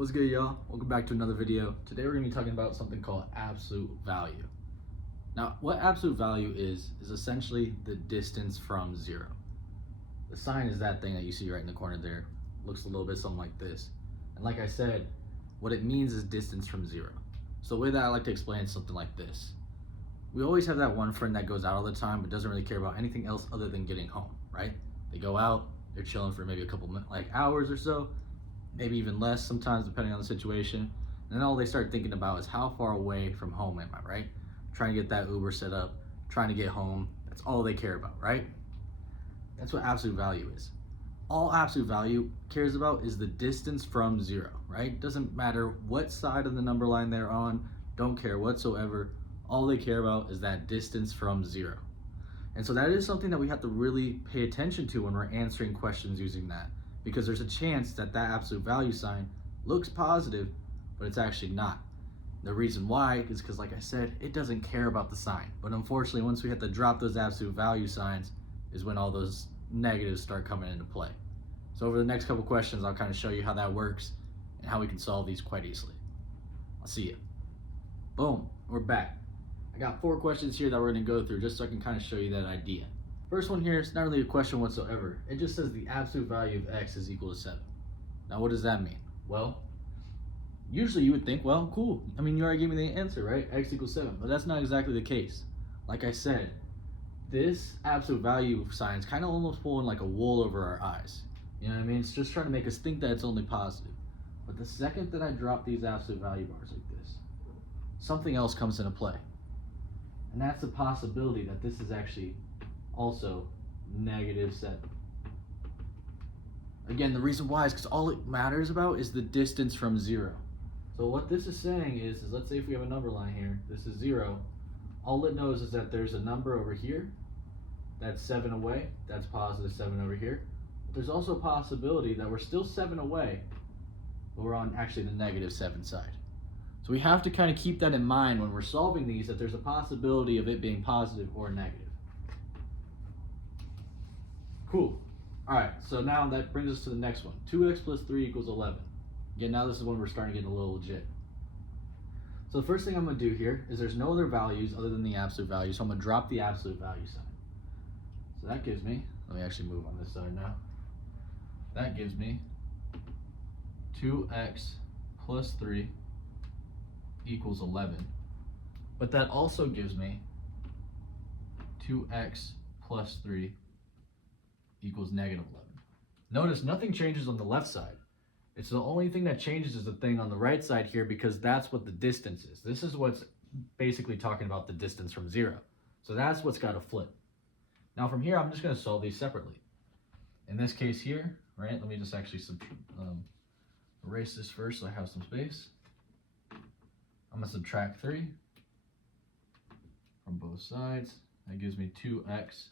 What's good, y'all? Welcome back to another video. Today we're going to be talking about something called absolute value. Now, what absolute value is essentially the distance from zero. The sign is that thing that you see right in the corner there. Looks a little bit something like this. And like I said, what it means is distance from zero. So the way that I like to explain it is something like this. We always have that one friend that goes out all the time but doesn't really care about anything else other than getting home, right? They go out, they're chilling for maybe a couple hours or so, maybe even less sometimes depending on the situation. And then all they start thinking about is how far away from home am I, right? Trying to get that Uber set up, trying to get home. That's all they care about, right? That's what absolute value is. All absolute value cares about is the distance from zero, right? Doesn't matter what side of the number line they're on, don't care whatsoever. All they care about is that distance from zero. And so that is something that we have to really pay attention to when we're answering questions using that, because there's a chance that that absolute value sign looks positive, but it's actually not. The reason why is because, like I said, it doesn't care about the sign. But unfortunately, once we have to drop those absolute value signs is when all those negatives start coming into play. So over the next couple questions, I'll kind of show you how that works and how we can solve these quite easily. I'll see you. Boom, we're back. I got 4 questions here that we're going to go through just so I can kind of show you that idea. First one here is not really a question whatsoever. It just says the absolute value of x is equal to 7. Now what does that mean? Well, usually you would think, well, cool. I mean, you already gave me the answer, right? X equals 7, but that's not exactly the case. Like I said, this absolute value sign is kind of almost pulling like a wool over our eyes. You know what I mean? It's just trying to make us think that it's only positive. But the second that I drop these absolute value bars like this, something else comes into play. And that's the possibility that this is actually also -7. Again, the reason why is because all it matters about is the distance from zero. So what this is saying is let's say if we have a number line here, this is 0. All it knows is that there's a number over here that's 7 away. That's positive 7 over here. But there's also a possibility that we're still 7 away, but we're on actually the -7 side. So we have to kind of keep that in mind when we're solving these, that there's a possibility of it being positive or negative. Cool. All right, so now that brings us to the next one. 2x plus 3 equals 11. Again, now this is when we're starting to get a little legit. So the first thing I'm going to do here is there's no other values other than the absolute value, so I'm going to drop the absolute value sign. So that gives me, let me actually move on this side now. That gives me 2x plus 3 equals 11. But that also gives me 2x plus 3 equals -11. Notice nothing changes on the left side. It's the only thing that changes is the thing on the right side here, because that's what the distance is. This is what's basically talking about the distance from 0. So that's what's got to flip. Now from here, I'm just going to solve these separately. In this case here, right, let me just actually erase this first so I have some space. I'm going to subtract 3 from both sides. That gives me 2x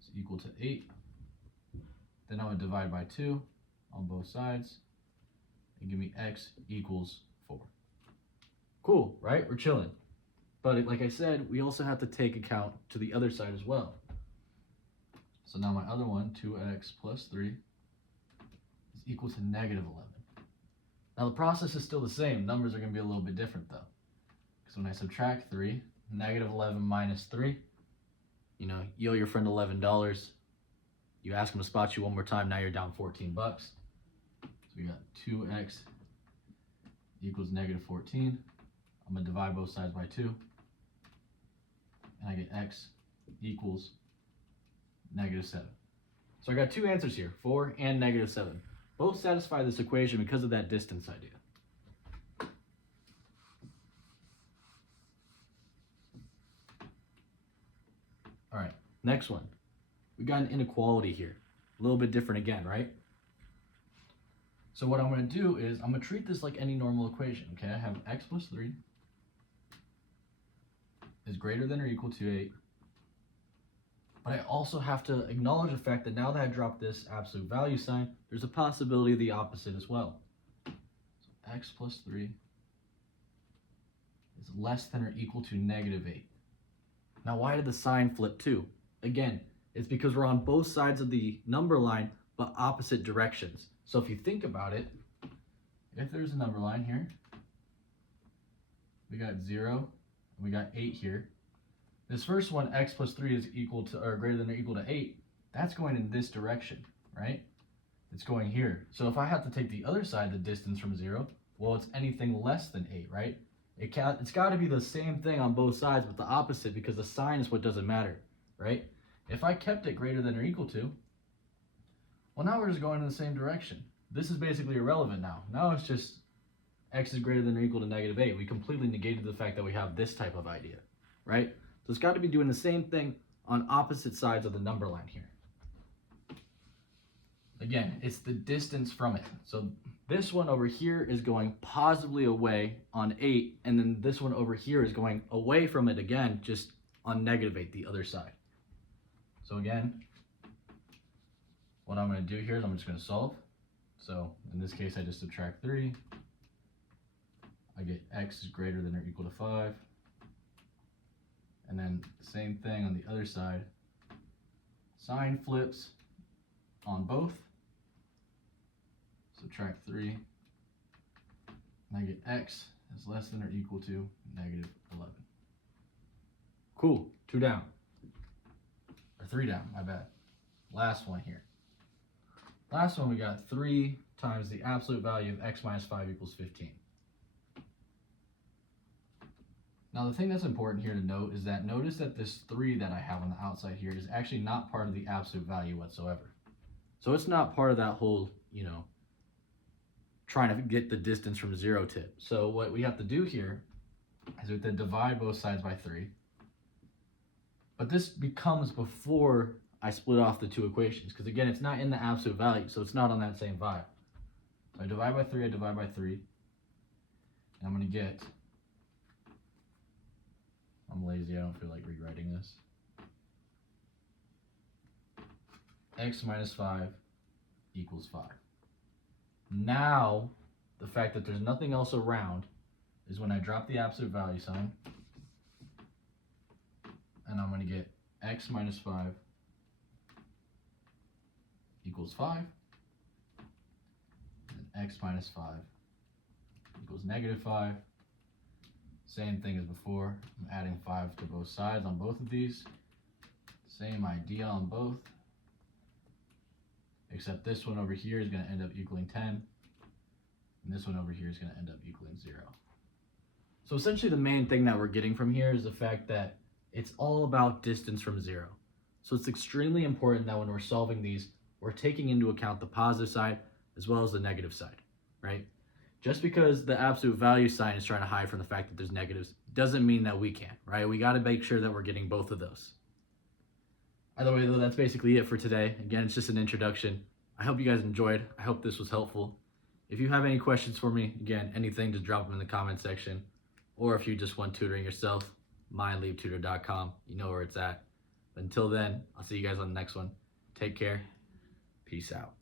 is equal to 8. Then I'm going to divide by 2 on both sides and give me x equals 4. Cool, right? We're chilling. But like I said, we also have to take account to the other side as well. So now my other one, 2x plus 3, is equal to -11. Now the process is still the same. Numbers are going to be a little bit different though. Because when I subtract 3, -11 minus 3, you know, you owe your friend $11. You ask him to spot you one more time, now you're down 14 bucks. So we got 2x equals -14. I'm going to divide both sides by 2. And I get x equals -7. So I got 2 answers here, 4 and -7. Both satisfy this equation because of that distance idea. All right, next one. We got an inequality here. A little bit different again, right? So what I'm going to do is I'm going to treat this like any normal equation, okay? I have x plus 3 is greater than or equal to 8. But I also have to acknowledge the fact that now that I dropped this absolute value sign, there's a possibility of the opposite as well. So x plus 3 is less than or equal to -8. Now why did the sign flip too? Again, it's because we're on both sides of the number line, but opposite directions. So if you think about it, if there's a number line here, we got 0, and we got 8 here. This first one, x plus 3 is equal to, or greater than or equal to 8, that's going in this direction, right? It's going here. So if I have to take the other side, the distance from 0, well, it's anything less than 8, right? It's got to be the same thing on both sides, but the opposite, because the sign is what doesn't matter, right? If I kept it greater than or equal to, well, now we're just going in the same direction. This is basically irrelevant now. Now it's just x is greater than or equal to -8. We completely negated the fact that we have this type of idea, right? So it's got to be doing the same thing on opposite sides of the number line here. Again, it's the distance from it. So this one over here is going positively away on 8, and then this one over here is going away from it again, just on -8, the other side. So again, what I'm going to do here is I'm just going to solve. So in this case, I just subtract 3. I get x is greater than or equal to 5. And then same thing on the other side. Sign flips on both. Subtract 3. And I get x is less than or equal to -11. Cool. 2 down. Or 3 down, my bad. Last one here. Last one, we got 3 times the absolute value of x minus 5 equals 15. Now the thing that's important here to note is that notice that this 3 that I have on the outside here is actually not part of the absolute value whatsoever. So it's not part of that whole, trying to get the distance from 0 tip. So what we have to do here is we have to divide both sides by 3. But this becomes before I split off the two equations, because again, it's not in the absolute value, so it's not on that same vibe. So I divide by 3, I divide by 3, and I'm going to get, I'm lazy, I don't feel like rewriting this, x minus 5 equals 5. Now, the fact that there's nothing else around is when I drop the absolute value sign, and I'm going to get x minus 5 equals 5, and x minus 5 equals -5. Same thing as before. I'm adding 5 to both sides on both of these. Same idea on both, except this one over here is going to end up equaling 10, and this one over here is going to end up equaling 0. So essentially the main thing that we're getting from here is the fact that it's all about distance from 0. So it's extremely important that when we're solving these, we're taking into account the positive side as well as the negative side, right? Just because the absolute value sign is trying to hide from the fact that there's negatives doesn't mean that we can't, right? We got to make sure that we're getting both of those. Either way, though, that's basically it for today. Again, it's just an introduction. I hope you guys enjoyed. I hope this was helpful. If you have any questions for me, again, anything, just drop them in the comment section. Or if you just want tutoring yourself, mindleaptutor.com. You know where it's at. But until then, I'll see you guys on the next one. Take care. Peace out.